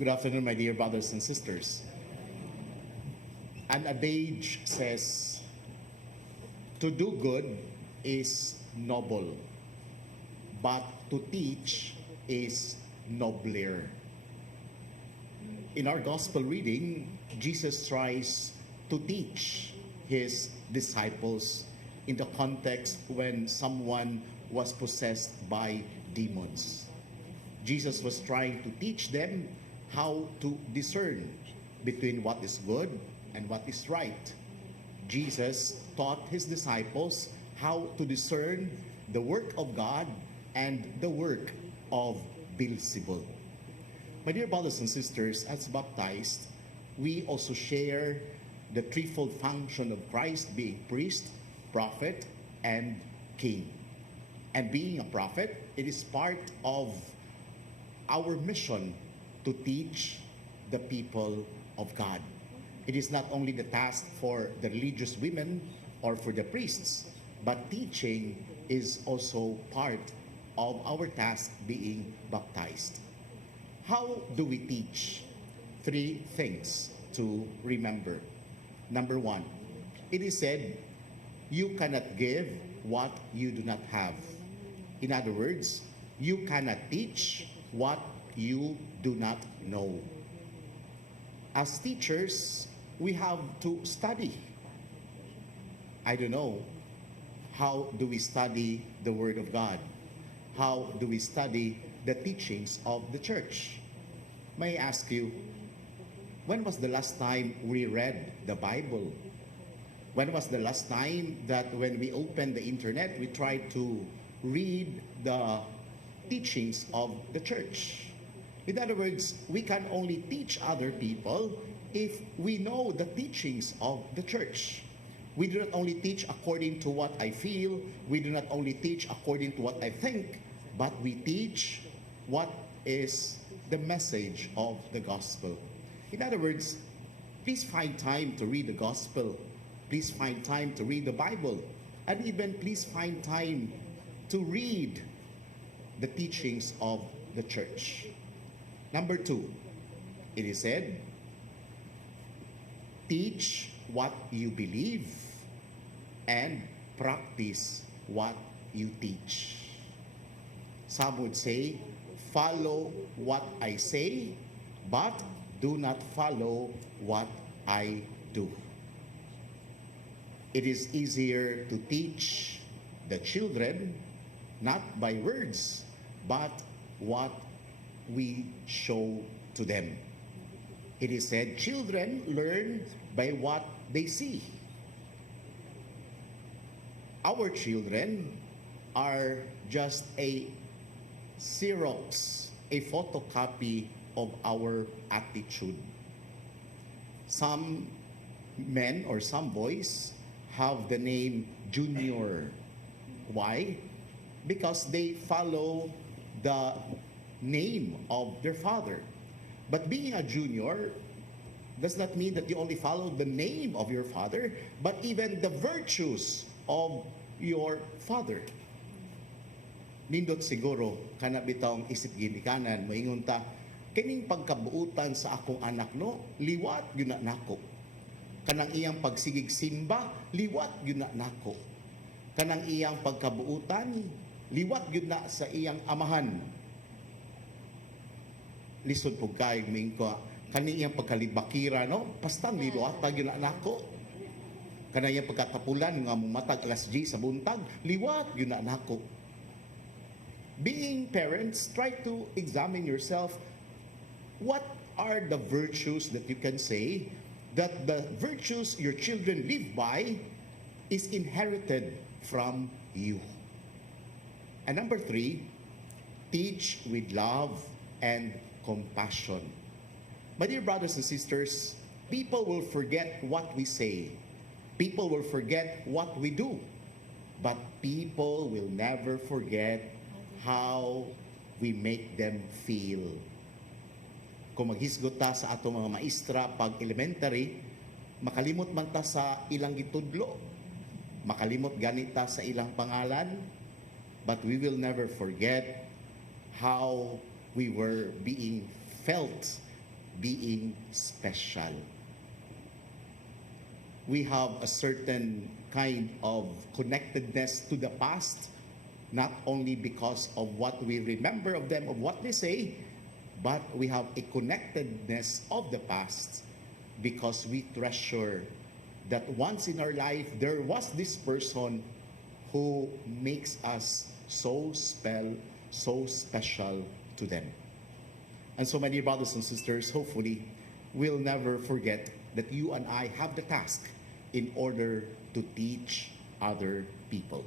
Good afternoon, my dear brothers and sisters. An adage says, to do good is noble, but to teach is nobler. In our gospel reading, Jesus tries to teach his disciples in the context when someone was possessed by demons. Jesus was trying to teach them how to discern between what is good and what is right. Jesus taught his disciples how to discern the work of God and the work of Beelzebul. My dear brothers and sisters, as baptized, we also share the threefold function of Christ being priest, prophet, and king. And being a prophet, it is part of our mission to teach the people of God. It is not only the task for the religious women or for the priests, but teaching is also part of our task being baptized. How do we teach? Three things to remember. Number one, it is said, you cannot give what you do not have. In other words, you cannot teach what you do not know. As teachers, we have to study. I don't know, how do we study the Word of God? How do we study the teachings of the church? May I ask you, when was the last time we read the Bible? When was the last time that when we opened the internet, we tried to read the teachings of the church? In other words, we can only teach other people if we know the teachings of the church. We do not only teach according to what I feel, we do not only teach according to what I think, but we teach what is the message of the gospel. In other words, please find time to read the gospel. Please find time to read the Bible. And even please find time to read the teachings of the church. Number two, it is said, teach what you believe and practice what you teach. Some would say, follow what I say, but do not follow what I do. It is easier to teach the children not by words, but what we show to them. It is said, children learn by what they see. Our children are just a Xerox, a photocopy of our attitude. Some men or some boys have the name Junior. Why? Because they follow the name of their father. But being a junior does not mean that you only follow the name of your father, but even the virtues of your father. Nindot siguro, kana bitawng isip ginikanan, moingon ta, kining pagkabuutan sa akong anak no, liwat yun na nako. Kanang iyang pagsigig simba, liwat yun na nako. Kanang iyang pagkabuutan, liwat yun na sa iyang amahan. Lisod po kayo, may ko, kaning iyang pagkalibakira, no? Pastang liwat, yun na nako. Kanang iyang pagkatapulan, nga matag alas G sa buntag, liwat yun na nako. Being parents, try to examine yourself. What are the virtues that you can say that the virtues your children live by is inherited from you? And number three, teach with love and compassion. My dear brothers and sisters, people will forget what we say. People will forget what we do. But people will never forget how we make them feel. Kung maghisgot ta sa atong mga maestra pag elementary, makalimot man ta sa ilang gitudlo, makalimot ganit ta sa ilang pangalan, but we will never forget how we were being felt being special. We have a certain kind of connectedness to the past, not only because of what we remember of them, of what they say, but we have a connectedness of the past because we treasure that once in our life there was this person who makes us so special to them. And so, my dear brothers and sisters, hopefully, we'll never forget that you and I have the task in order to teach other people.